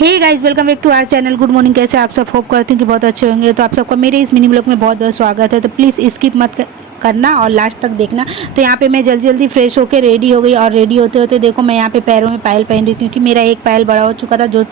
Hey guys, welcome back to our channel. Good morning. कैसे आप सब? होप करती हूँ कि बहुत अच्छे होंगे। तो आप सबका मेरे इस मिनी ब्लॉग में बहुत बहुत स्वागत है। तो प्लीज़ स्किप मत करना और लास्ट तक देखना। तो यहाँ पे मैं जल्दी जल्दी फ्रेश होकर रेडी हो गई और रेडी होते होते देखो मैं यहाँ पे पैरों में पायल पहन रही, क्योंकि मेरा एक पायल बड़ा हो चुका था जो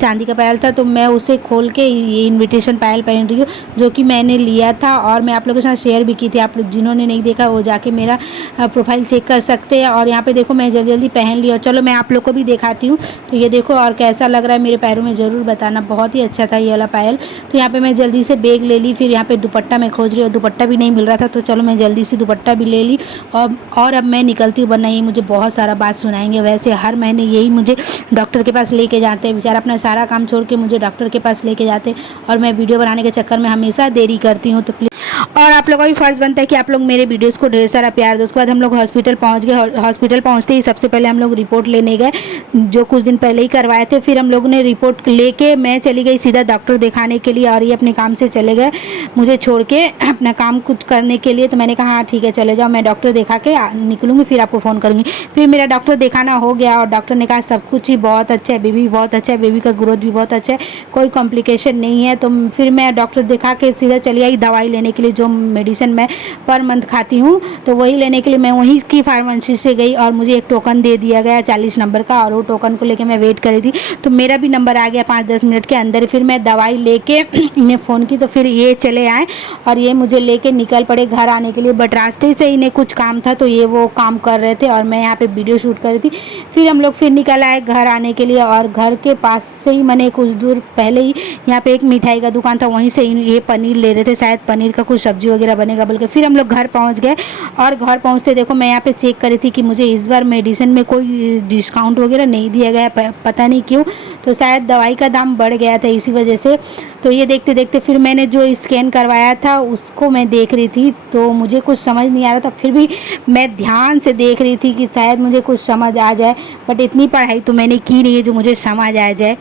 चांदी का पायल था। तो मैं उसे खोल के ये इन्विटेशन पायल पहन रही हूँ, जो कि मैंने लिया था और मैं आप लोगों के साथ शेयर भी की थी। आप लोग जिन्होंने नहीं देखा वो जाके मेरा प्रोफाइल चेक कर सकते हैं। और यहाँ पे देखो मैं जल्दी जल्दी पहन लिया। चलो मैं आप लोग को भी दिखाती हूँ। तो ये देखो और कैसा लग रहा है मेरे पैरों में, ज़रूर बताना। बहुत ही अच्छा था ये वाला पायल। तो यहाँ पे मैं जल्दी से बैग ले ली, फिर यहाँ पे दुपट्टा मैं खोज रही हूँ, दुपट्टा भी नहीं मिल रहा था। तो चलो मैं जल्दी से दुपट्टा भी ले ली और अब मैं निकलती हूँ, वरना ये मुझे बहुत सारा बात सुनाएंगे। वैसे हर महीने यही मुझे डॉक्टर के पास लेके जाते हैं, बेचारा अपना सारा काम छोड़ के मुझे डॉक्टर के पास लेके जाते हैं और मैं वीडियो बनाने के चक्कर में हमेशा देरी करती हूँ। तो प्लीज़, और आप लोगों का भी फर्ज बनता है कि आप लोग मेरे वीडियोस को ढेर सारा प्यार दो। उसके बाद हम लोग हॉस्पिटल पहुंच गए। हॉस्पिटल पहुंचते ही सबसे पहले हम लोग रिपोर्ट लेने गए, जो कुछ दिन पहले ही करवाए थे। फिर हम लोग ने रिपोर्ट लेके मैं चली गई सीधा डॉक्टर दिखाने के लिए, और ये अपने काम से चले गए मुझे छोड़ के अपना काम कुछ करने के लिए। तो मैंने कहा हाँ ठीक है चले जाओ, मैं डॉक्टर दिखा के निकलूँगी, फिर आपको फ़ोन करूँगी। फिर मेरा डॉक्टर दिखाना हो गया और डॉक्टर ने कहा सब कुछ ही बहुत अच्छा है, बेबी बहुत अच्छा है, बेबी का ग्रोथ भी बहुत अच्छा है, कोई कॉम्प्लिकेशन नहीं है। तो फिर मैं डॉक्टर दिखा के सीधा चली आई दवाई लेने के लिए, जो मेडिसिन मैं पर मंथ खाती हूँ। तो वही लेने के लिए मैं वहीं की फार्मेसी से गई और मुझे एक टोकन दे दिया गया 40 नंबर का, और वो टोकन को लेके मैं वेट कर रही थी। तो मेरा भी नंबर आ गया 5-10 मिनट के अंदर। फिर मैं दवाई लेके इन्हें फ़ोन की, तो फिर ये चले आए और ये मुझे लेके निकल पड़े घर आने के लिए। बट रास्ते से इन्हें कुछ काम था तो ये वो काम कर रहे थे और मैं यहाँ पे वीडियो शूट कर रही थी। फिर हम लोग फिर निकल आए घर आने के लिए, और घर के पास से ही मैंने कुछ दूर पहले ही यहाँ पे एक मिठाई का दुकान था, वहीं से ये पनीर ले रहे थे, शायद पनीर का कुछ सब्जी वगैरह बनेगा बोल के। फिर हम लोग घर पहुँच गए और घर पहुँचते देखो मैं यहाँ पे चेक कर रही थी कि मुझे इस बार मेडिसिन में कोई डिस्काउंट वगैरह नहीं दिया गया है, पता नहीं क्यों। तो शायद दवाई का दाम बढ़ गया था इसी वजह से। तो ये देखते देखते फिर मैंने जो स्कैन करवाया था उसको मैं देख रही थी, तो मुझे कुछ समझ नहीं आ रहा था। फिर भी मैं ध्यान से देख रही थी कि शायद मुझे कुछ समझ आ जाए, बट इतनी पढ़ाई तो मैंने की नहीं है जो मुझे समझ आ जाए।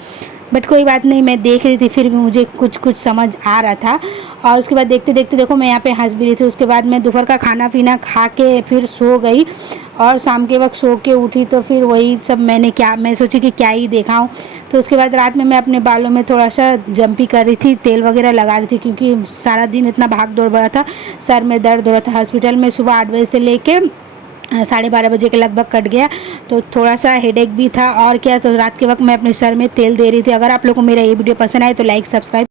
बट कोई बात नहीं, मैं देख रही थी, फिर भी मुझे कुछ कुछ समझ आ रहा था। और उसके बाद देखते देखते देखो मैं यहाँ पे हंस भी रही थी। उसके बाद मैं दोपहर का खाना पीना खा के फिर सो गई, और शाम के वक्त सो के उठी तो फिर वही सब मैं सोची कि क्या ही दिखाऊं। तो उसके बाद रात में मैं अपने बालों में थोड़ा सा जंपी कर रही थी, तेल वगैरह लगा रही थी, क्योंकि सारा दिन इतना भाग दौड़ बढ़ा था, सर में दर्द हो रहा था। हॉस्पिटल में सुबह 8 बजे से लेके 12:30 बजे के लगभग कट गया, तो थोड़ा सा हेडेक भी था। और क्या, तो रात के वक्त मैं अपने सर में तेल दे रही थी। अगर आप लोगों को मेरा ये वीडियो पसंद आए तो लाइक सब्सक्राइब